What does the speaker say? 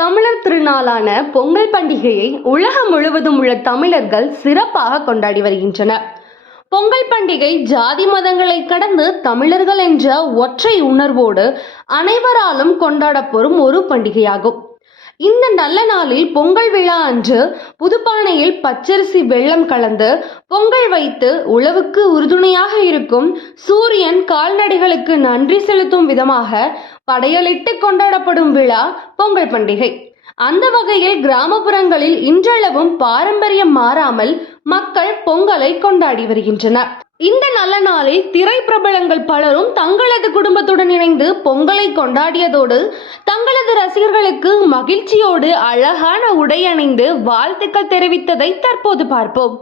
தமிழர் திருநாளான பொங்கல் பண்டிகையை உலகம் முழுவதும் உள்ள தமிழர்கள் சிறப்பாக கொண்டாடி வருகின்றனர். பொங்கல் பண்டிகை ஜாதி மதங்களை கடந்து தமிழர்கள் என்ற ஒற்றை உணர்வோடு அனைவராலும் கொண்டாடப்படும் ஒரு பண்டிகையாகும். இந்த நல்ல நாளில் பொங்கல் விழா அன்று புதுப்பானையில் பச்சரிசி வெல்லம் கலந்து பொங்கல் வைத்து உழவுக்கு உறுதுணையாக இருக்கும் சூரியன் கால்நடைகளுக்கு நன்றி செலுத்தும் விதமாக படையலிட்டு கொண்டாடப்படும் விழா பொங்கல் பண்டிகை. அந்த வகையில் கிராமப்புறங்களில் இன்றளவும் பாரம்பரியம் மாறாமல் மக்கள் பொங்கலை கொண்டாடி வருகின்றனர். இந்த நல்ல நாளில் திரைப்பிரபலங்கள் பலரும் தங்களது குடும்பத்துடன் இணைந்து பொங்கலை கொண்டாடியதோடு தங்களது ரசிகர்களுக்கு மகிழ்ச்சியோடு அழகான உடை அணிந்து வாழ்த்துக்கள் தெரிவித்ததை தற்போது பார்ப்போம்.